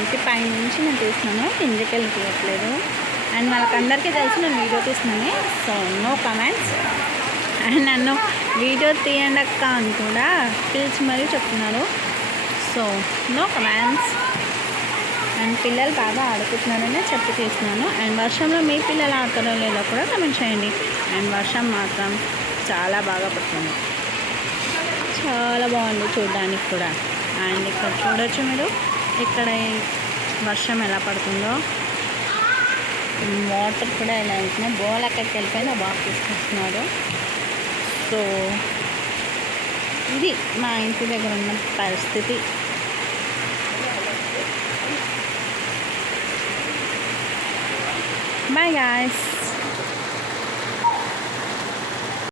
ఇంటి పై నుంచి నేను తీస్తున్నాను, కిందకి వెళ్ళి తీయట్లేదు. అండ్ వాళ్ళకందరికీ తెలుసు నేను వీడియో తీస్తున్నాను, సో నో కమెంట్స్. అండ్ నన్ను వీడియో తీయండి అక్క అని కూడా పిలిచి మరీ చెప్తున్నారు, సో నో కమెంట్స్. అండ్ పిల్లలు బాగా ఆడుకుంటున్నారని చెప్పి తీస్తున్నాను. అండ్ వర్షంలో మీ పిల్లలు ఆడుతారో లేదో కూడా కమెంట్ చేయండి. అండ్ వర్షం మాత్రం చాలా బాగా పడుతుంది, చాలా బాగుంది చూడడానికి కూడా. అండ్ ఇక్కడ చూడొచ్చు మీరు, ఇక్కడ వర్షం ఎలా పడుతుందో, వాటర్ కూడా ఎలా వెళ్తున్నాయి. బోల్ అక్కడికి వెళ్ళిపోయింది, ఆ బాగా తీసుకొస్తున్నారు. సో ఇది మా ఇంటి దగ్గర ఉన్న పరిస్థితి. Bye guys.